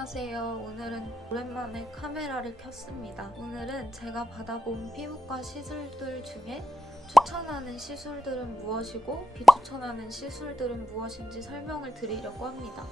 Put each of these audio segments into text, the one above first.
안녕하세요. 오늘은 오랜만에 카메라를 켰습니다. 오늘은 제가 받아본 피부과 시술들 중에 추천하는 시술들은 무엇이고 비추천하는 시술들은 무엇인지 설명을 드리려고 합니다.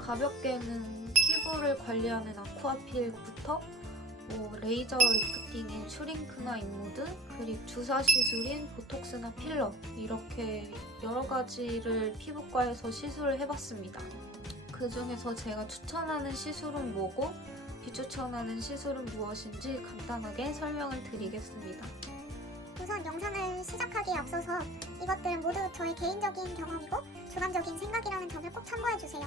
가볍게는 피부를 관리하는 아쿠아필부터 레이저 리프팅인 슈링크나 인모드, 그리고 주사 시술인 보톡스나 필러, 이렇게 여러 가지를 피부과에서 시술을 해봤습니다. 그 중에서 제가 추천하는 시술은 뭐고 비추천하는 시술은 무엇인지 간단하게 설명을 드리겠습니다. 우선 영상을 시작하기에 앞서서 이것들은 모두 저의 개인적인 경험이고 주관적인 생각이라는 점을 꼭 참고해주세요.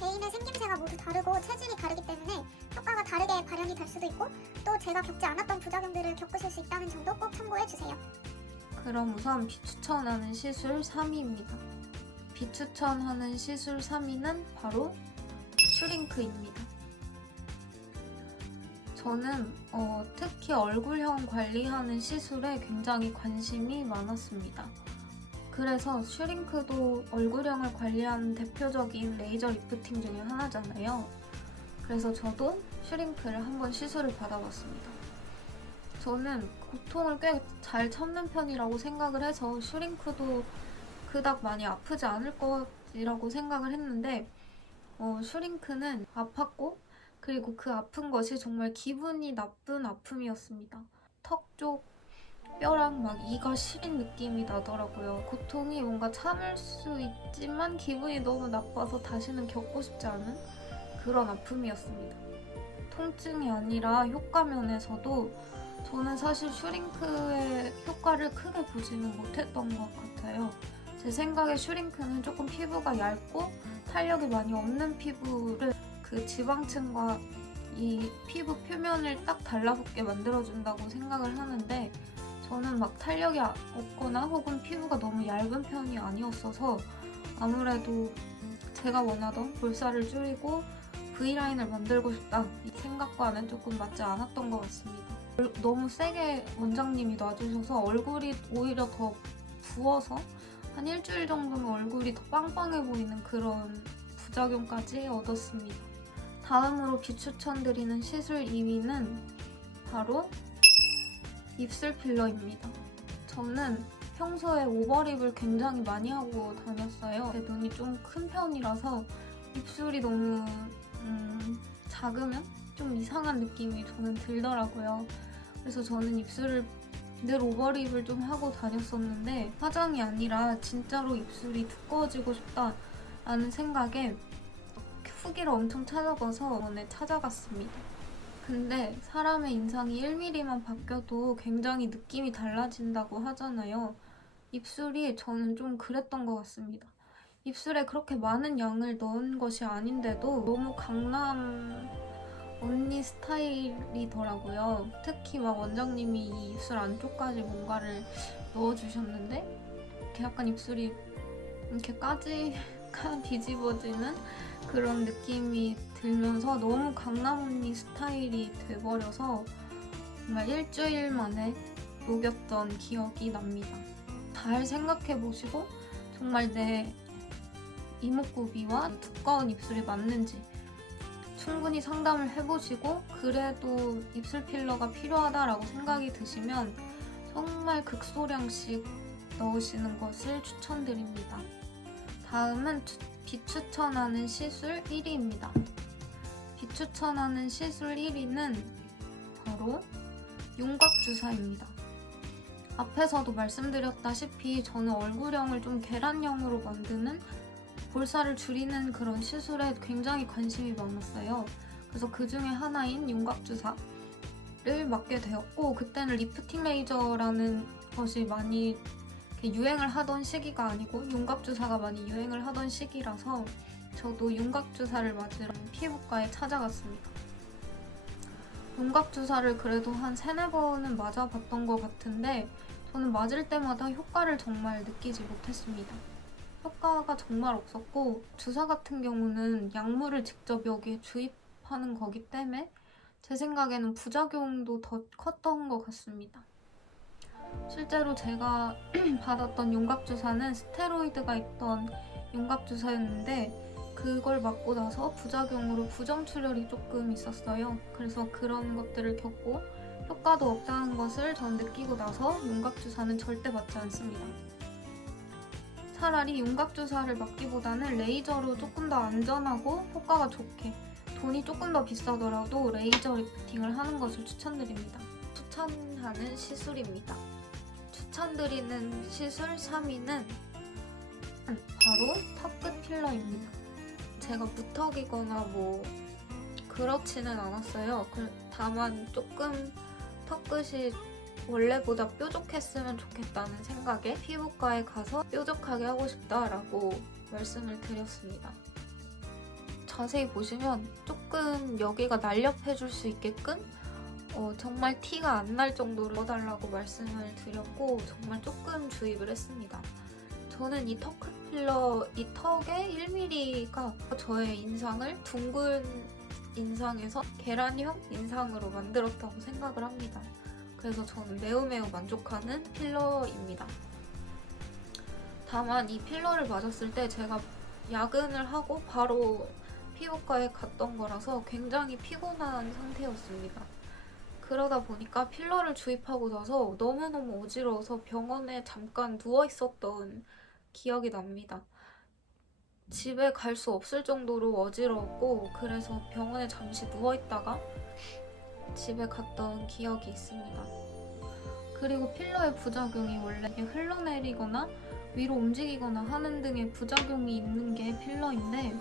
개인의 생김새가 모두 다르고 체질이 다르기 때문에 효과가 다르게 발현이 될 수도 있고 또 제가 겪지 않았던 부작용들을 겪으실 수 있다는 점도 꼭 참고해주세요. 그럼 우선 비추천하는 시술 3위입니다. 비추천하는 시술 3위는 바로 슈링크입니다. 저는 특히 얼굴형 관리하는 시술에 굉장히 관심이 많았습니다. 그래서 슈링크도 얼굴형을 관리하는 대표적인 레이저 리프팅 중에 하나잖아요. 그래서 저도 슈링크를 한번 시술을 받아봤습니다. 저는 고통을 꽤 잘 참는 편이라고 생각을 해서 슈링크도 그닥 많이 아프지 않을 것이라고 생각을 했는데 슈링크는 아팠고 그리고 그 아픈 것이 정말 기분이 나쁜 아픔이었습니다. 턱 쪽 뼈랑 막 이가 시린 느낌이 나더라고요. 고통이 뭔가 참을 수 있지만 기분이 너무 나빠서 다시는 겪고 싶지 않은 그런 아픔이었습니다. 통증이 아니라 효과 면에서도 저는 사실 슈링크의 효과를 크게 보지는 못했던 것 같아요. 제 생각에 슈링크는 조금 피부가 얇고 탄력이 많이 없는 피부를 그 지방층과 이 피부 표면을 딱 달라붙게 만들어준다고 생각을 하는데 저는 막 탄력이 없거나 혹은 피부가 너무 얇은 편이 아니었어서 아무래도 제가 원하던 볼살을 줄이고 V라인을 만들고 싶다 이 생각과는 조금 맞지 않았던 것 같습니다. 너무 세게 원장님이 놔주셔서 얼굴이 오히려 더 부어서 한 일주일 정도는 얼굴이 더 빵빵해 보이는 그런 부작용까지 얻었습니다. 다음으로 비추천드리는 시술 2위는 바로 입술 필러입니다. 저는 평소에 오버립을 굉장히 많이 하고 다녔어요. 제 눈이 좀 큰 편이라서 입술이 너무 작으면 좀 이상한 느낌이 저는 들더라고요. 그래서 저는 입술을 늘 오버립을 좀 하고 다녔었는데 화장이 아니라 진짜로 입술이 두꺼워지고 싶다라는 생각에 후기를 엄청 찾아봐서 이번에 찾아갔습니다. 근데 사람의 인상이 1mm만 바뀌어도 굉장히 느낌이 달라진다고 하잖아요. 입술이 저는 좀 그랬던 것 같습니다. 입술에 그렇게 많은 양을 넣은 것이 아닌데도 너무 강남 언니 스타일이더라고요. 특히 막 원장님이 이 입술 안쪽까지 뭔가를 넣어주셨는데 이렇게 약간 입술이 이렇게 뒤집어지는 그런 느낌이 들면서 너무 강남 언니 스타일이 돼버려서 정말 일주일 만에 녹였던 기억이 납니다. 잘 생각해보시고 정말 내 이목구비와 두꺼운 입술이 맞는지 충분히 상담을 해보시고 그래도 입술 필러가 필요하다라고 생각이 드시면 정말 극소량씩 넣으시는 것을 추천드립니다. 다음은 비추천하는 시술 1위입니다. 비추천하는 시술 1위는 바로 윤곽주사입니다. 앞에서도 말씀드렸다시피 저는 얼굴형을 좀 계란형으로 만드는 볼살을 줄이는 그런 시술에 굉장히 관심이 많았어요. 그래서 그 중에 하나인 윤곽주사를 맡게 되었고 그때는 리프팅 레이저라는 것이 많이 유행을 하던 시기가 아니고 윤곽주사가 많이 유행을 하던 시기라서 저도 윤곽주사를 맞으러 피부과에 찾아갔습니다. 윤곽주사를 그래도 한 3-4번은 맞아봤던 것 같은데 저는 맞을 때마다 효과를 정말 느끼지 못했습니다. 효과가 정말 없었고 주사 같은 경우는 약물을 직접 여기에 주입하는 거기 때문에 제 생각에는 부작용도 더 컸던 것 같습니다. 실제로 제가 받았던 윤곽주사는 스테로이드가 있던 윤곽주사였는데 그걸 맞고 나서 부작용으로 부정출혈이 조금 있었어요. 그래서 그런 것들을 겪고 효과도 없다는 것을 전 느끼고 나서 윤곽주사는 절대 맞지 않습니다. 차라리 윤곽주사를 맞기보다는 레이저로 조금 더 안전하고 효과가 좋게, 돈이 조금 더 비싸더라도 레이저 리프팅을 하는 것을 추천드립니다. 추천하는 시술입니다. 추천드리는 시술 3위는 바로 턱끝 필러입니다. 제가 무턱이거나 뭐 그렇지는 않았어요. 다만 조금 턱끝이 원래보다 뾰족했으면 좋겠다는 생각에 피부과에 가서 뾰족하게 하고 싶다라고 말씀을 드렸습니다. 자세히 보시면 조금 여기가 날렵해질 수 있게끔 정말 티가 안 날 정도로 넣어달라고 말씀을 드렸고 정말 조금 주입을 했습니다. 저는 이 턱끝 필러, 이 턱의 1mm가 저의 인상을 둥근 인상에서 계란형 인상으로 만들었다고 생각을 합니다. 그래서 저는 매우 만족하는 필러입니다. 다만 이 필러를 맞았을 때 제가 야근을 하고 바로 피부과에 갔던 거라서 굉장히 피곤한 상태였습니다. 그러다 보니까 필러를 주입하고 나서 너무너무 어지러워서 병원에 잠깐 누워있었던 기억이 납니다. 집에 갈 수 없을 정도로 어지러웠고 그래서 병원에 잠시 누워있다가 집에 갔던 기억이 있습니다. 그리고 필러의 부작용이 원래 흘러내리거나 위로 움직이거나 하는 등의 부작용이 있는 게 필러인데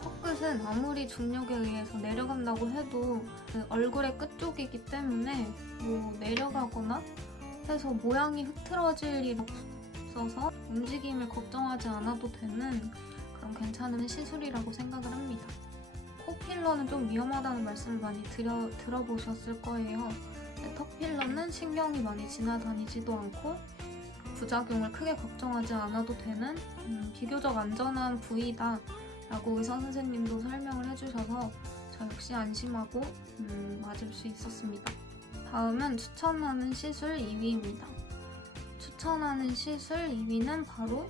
턱끝은 아무리 중력에 의해서 내려간다고 해도 그 얼굴의 끝쪽이기 때문에 뭐 내려가거나 해서 모양이 흐트러질 일 없어서 움직임을 걱정하지 않아도 되는 그런 괜찮은 시술이라고 생각을 합니다. 코 필러는 좀 위험하다는 말씀을 많이 들어보셨을 거예요. 턱 필러는 신경이 많이 지나다니지도 않고 부작용을 크게 걱정하지 않아도 되는 비교적 안전한 부위다 라고 의사 선생님도 설명을 해주셔서 저 역시 안심하고 맞을 수 있었습니다. 다음은 추천하는 시술 2위입니다. 추천하는 시술 2위는 바로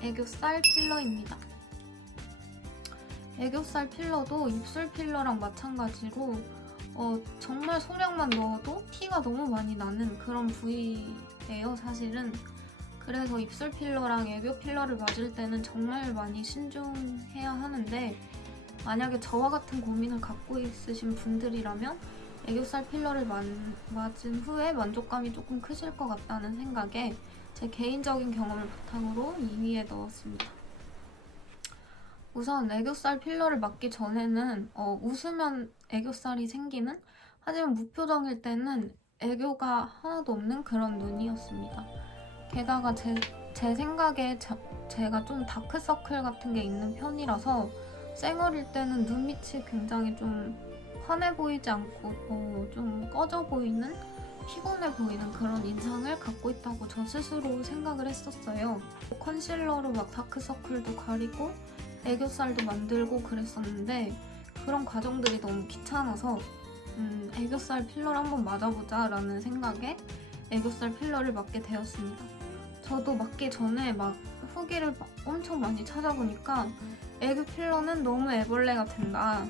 애교살 필러입니다. 애교살 필러도 입술 필러랑 마찬가지로 정말 소량만 넣어도 티가 너무 많이 나는 그런 부위예요, 사실은. 그래서 입술 필러랑 애교 필러를 맞을 때는 정말 많이 신중해야 하는데 만약에 저와 같은 고민을 갖고 있으신 분들이라면 애교살 필러를 맞은 후에 만족감이 조금 크실 것 같다는 생각에 제 개인적인 경험을 바탕으로 2위에 넣었습니다. 우선 애교살 필러를 맞기 전에는 웃으면 애교살이 생기는, 하지만 무표정일 때는 애교가 하나도 없는 그런 눈이었습니다. 게다가 제 생각에 제가 좀 다크서클 같은 게 있는 편이라서 쌩얼일 때는 눈 밑이 굉장히 좀 환해 보이지 않고 좀 꺼져 보이는, 피곤해 보이는 그런 인상을 갖고 있다고 저 스스로 생각을 했었어요. 컨실러로 막 다크서클도 가리고 애교살도 만들고 그랬었는데 그런 과정들이 너무 귀찮아서 애교살 필러를 한번 맞아보자 라는 생각에 애교살 필러를 맞게 되었습니다. 저도 맞기 전에 막 후기를 엄청 많이 찾아보니까 애교 필러는 너무 애벌레가 된다,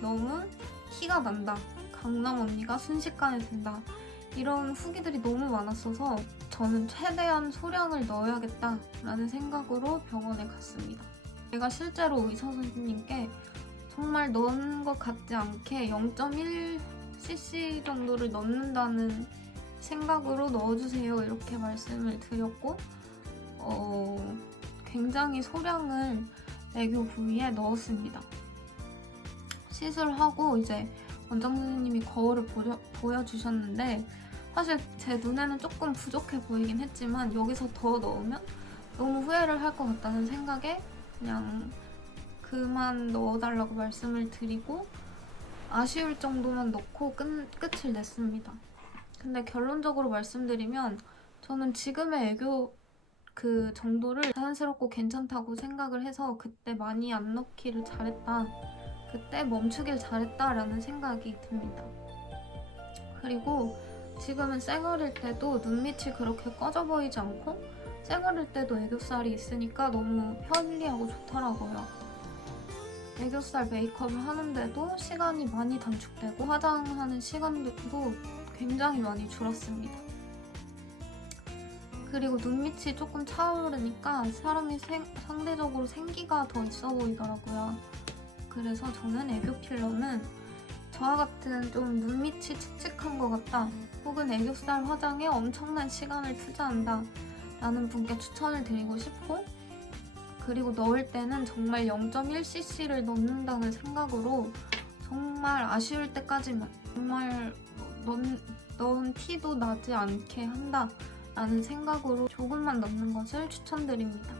너무 티가 난다, 강남 언니가 순식간에 된다, 이런 후기들이 너무 많았어서 저는 최대한 소량을 넣어야겠다 라는 생각으로 병원에 갔습니다. 제가 실제로 의사 선생님께 정말 넣은 것 같지 않게 0.1cc 정도를 넣는다는 생각으로 넣어주세요 이렇게 말씀을 드렸고 굉장히 소량을 애교 부위에 넣었습니다. 시술하고 이제 원장 선생님이 거울을 보여주셨는데 사실 제 눈에는 조금 부족해 보이긴 했지만 여기서 더 넣으면 너무 후회를 할 것 같다는 생각에 그냥 그만 넣어달라고 말씀을 드리고 아쉬울 정도만 넣고 끝을 냈습니다. 근데 결론적으로 말씀드리면 저는 지금의 애교 그 정도를 자연스럽고 괜찮다고 생각을 해서 그때 많이 안 넣기를 잘했다, 그때 멈추길 잘했다라는 생각이 듭니다. 그리고 지금은 쌩얼일 때도 눈 밑이 그렇게 꺼져 보이지 않고 쌩얼일 때도 애교살이 있으니까 너무 편리하고 좋더라고요. 애교살 메이크업을 하는데도 시간이 많이 단축되고 화장하는 시간도 굉장히 많이 줄었습니다. 그리고 눈밑이 조금 차오르니까 사람이 상대적으로 생기가 더 있어 보이더라고요. 그래서 저는 애교 필러는 저와 같은 좀 눈밑이 칙칙한 것 같다, 혹은 애교살 화장에 엄청난 시간을 투자한다 라는 분께 추천을 드리고 싶고, 그리고 넣을 때는 정말 0.1cc를 넣는다는 생각으로 정말 아쉬울 때까지만, 정말 넣은 티도 나지 않게 한다 라는 생각으로 조금만 넣는 것을 추천드립니다.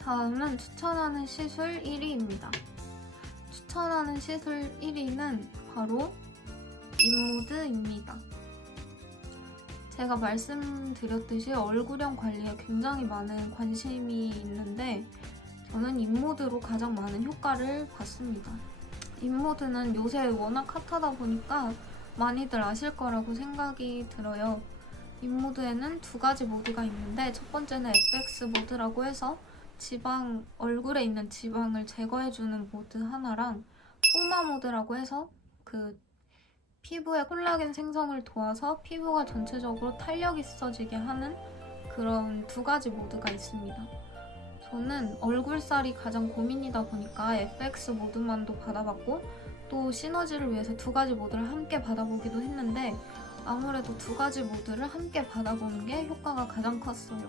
다음은 추천하는 시술 1위입니다. 추천하는 시술 1위는 바로 인모드입니다. 제가 말씀드렸듯이 얼굴형 관리에 굉장히 많은 관심이 있는데 저는 인모드로 가장 많은 효과를 봤습니다. 인모드는 요새 워낙 핫하다 보니까 많이들 아실 거라고 생각이 들어요. 인모드에는 두 가지 모드가 있는데 첫 번째는 FX 모드라고 해서 얼굴에 있는 지방을 제거해주는 모드 하나랑 포마 모드라고 해서 그 피부의 콜라겐 생성을 도와서 피부가 전체적으로 탄력 있어지게 하는 그런 두 가지 모드가 있습니다. 저는 얼굴살이 가장 고민이다 보니까 FX 모드만도 받아봤고 또 시너지를 위해서 두 가지 모드를 함께 받아보기도 했는데 아무래도 두 가지 모드를 함께 받아보는 게 효과가 가장 컸어요.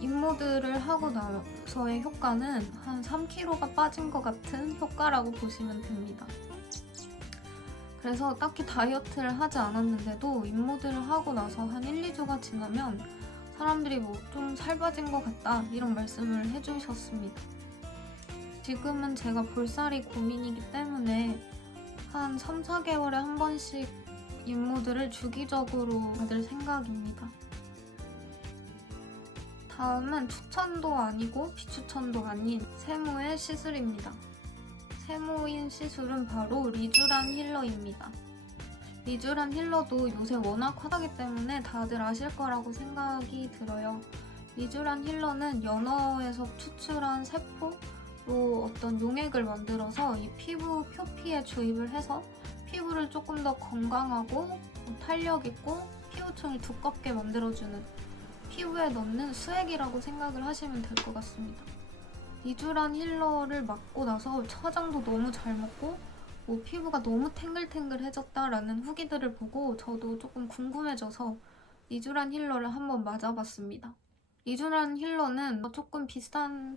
인모드를 하고 나서의 효과는 한 3kg가 빠진 것 같은 효과라고 보시면 됩니다. 그래서 딱히 다이어트를 하지 않았는데도 인모드를 하고 나서 한 1, 2주가 지나면 사람들이 뭐 좀 살 빠진 것 같다 이런 말씀을 해주셨습니다. 지금은 제가 볼살이 고민이기 때문에 한 3, 4개월에 한 번씩 인모드를 주기적으로 받을 생각입니다. 다음은 추천도 아니고 비추천도 아닌 세모의 시술입니다. 세모인 시술은 바로 리쥬란 힐러입니다. 리쥬란 힐러도 요새 워낙 핫하기 때문에 다들 아실 거라고 생각이 들어요. 리쥬란 힐러는 연어에서 추출한 세포로 어떤 용액을 만들어서 이 피부 표피에 주입을 해서 피부를 조금 더 건강하고 탄력 있고 피부층을 두껍게 만들어주는, 피부에 넣는 수액이라고 생각을 하시면 될 것 같습니다. 리쥬란 힐러를 맞고 나서 화장도 너무 잘 먹고 피부가 너무 탱글탱글해졌다라는 후기들을 보고 저도 조금 궁금해져서 리쥬란 힐러를 한번 맞아봤습니다. 리쥬란 힐러는 조금 비싼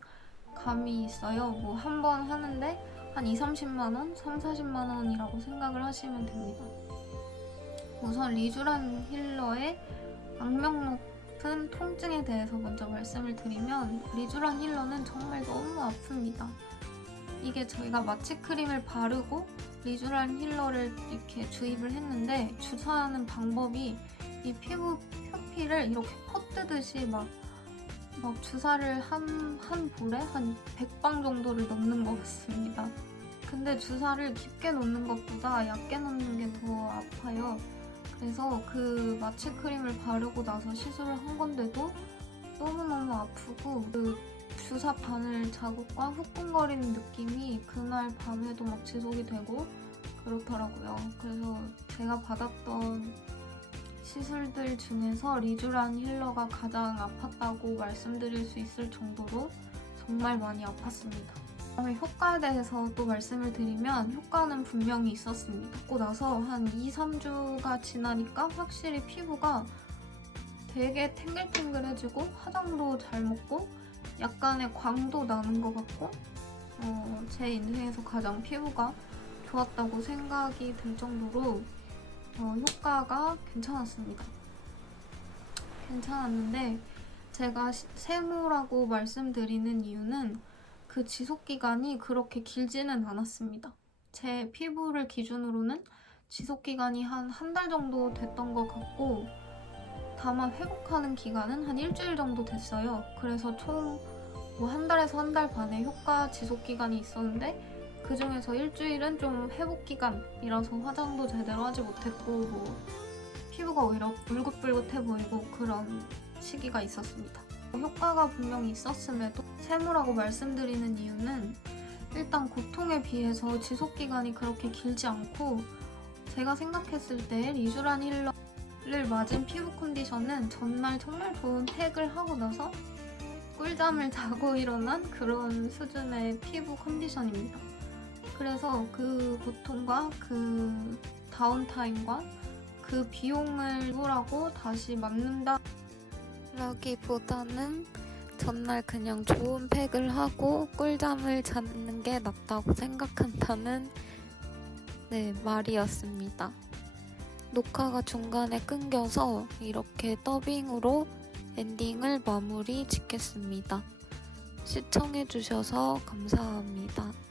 감이 있어요. 한 번 하는데 한 2, 30만원, 3, 40만원이라고 생각을 하시면 됩니다. 우선 리쥬란 힐러의 악명 높은 통증에 대해서 먼저 말씀을 드리면 리쥬란 힐러는 정말 너무 아픕니다. 이게 저희가 마취크림을 바르고 리쥬란 힐러를 이렇게 주입을 했는데 주사하는 방법이 이 피부 표피를 이렇게 퍼뜨듯이 막 주사를 한 볼에 한 100방 정도를 넣는 것 같습니다. 근데 주사를 깊게 놓는 것보다 얕게 놓는 게 더 아파요. 그래서 그 마취크림을 바르고 나서 시술을 한 건데도 너무너무 아프고 그 주사 바늘 자국과 후끈거리는 느낌이 그날 밤에도 막 지속이 되고 그렇더라고요. 그래서 제가 받았던 시술들 중에서 리쥬란 힐러가 가장 아팠다고 말씀드릴 수 있을 정도로 정말 많이 아팠습니다. 그다음에 효과에 대해서 또 말씀을 드리면 효과는 분명히 있었습니다. 받고 나서 한 2, 3주가 지나니까 확실히 피부가 되게 탱글탱글해지고 화장도 잘 먹고 약간의 광도 나는 것 같고 제 인생에서 가장 피부가 좋았다고 생각이 들 정도로 효과가 괜찮았습니다. 괜찮았는데 제가 세모라고 말씀드리는 이유는 그 지속기간이 그렇게 길지는 않았습니다. 제 피부를 기준으로는 지속기간이 한 달 정도 됐던 것 같고 다만 회복하는 기간은 한 일주일 정도 됐어요. 그래서 총 한 달에서 한 달 반의 효과 지속기간이 있었는데 그 중에서 일주일은 좀 회복기간이라서 화장도 제대로 하지 못했고 피부가 오히려 불긋불긋해 보이고 그런 시기가 있었습니다. 효과가 분명히 있었음에도 세무라고 말씀드리는 이유는 일단 고통에 비해서 지속기간이 그렇게 길지 않고 제가 생각했을 때 리쥬란 힐러를 맞은 피부 컨디션은 전날 정말 좋은 팩을 하고 나서 꿀잠을 자고 일어난 그런 수준의 피부 컨디션입니다. 그래서 그 고통과 그 다운타임과 그 비용을 지불하고 다시 맞는다 라기보다는 전날 그냥 좋은 팩을 하고 꿀잠을 자는 게 낫다고 생각한다는 말이었습니다. 녹화가 중간에 끊겨서 이렇게 더빙으로 엔딩을 마무리 짓겠습니다. 시청해주셔서 감사합니다.